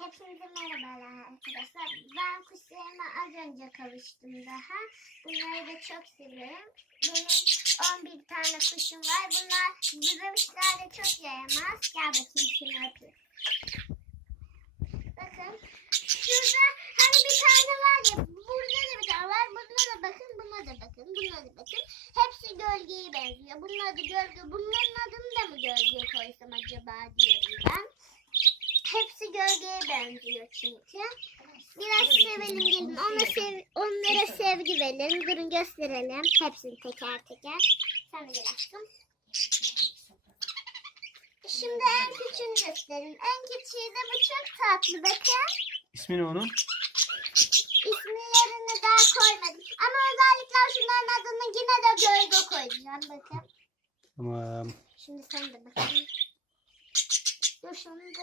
Hepinize merhabalar arkadaşlar. Ben kuşlarıma az önce kavuştum daha. Bunları da çok seviyorum. Benim 11 tane kuşum var. Bunlar bizim işlerde çok yaramaz. Gel bakayım şunu öpeyim. Bakın. Şurada hani bir tane var ya. Burada da bir tane var. Buna da bakın. Buna da bakın. Buna da bakın. Hepsi gölgeye benziyor. Bunun adı gölge. Bunların adını da mı gölge koysam acaba diyorum ben. Gölgeye benziyor çünkü. Biraz sevelim gelin. Ona sev, onlara sevgi verelim. Durun gösterelim. Hepsini teker teker. Sen de gel aşkım. Şimdi en küçüğünü gösterelim. En küçüğü de bu çok tatlı. Bakın. İsmi ne onun? İsimlerini daha koymadım. Ama özellikle şunların adını yine de gölge koyacağım. Bakın. Tamam. Şimdi sen de bakayım. Dur şunu da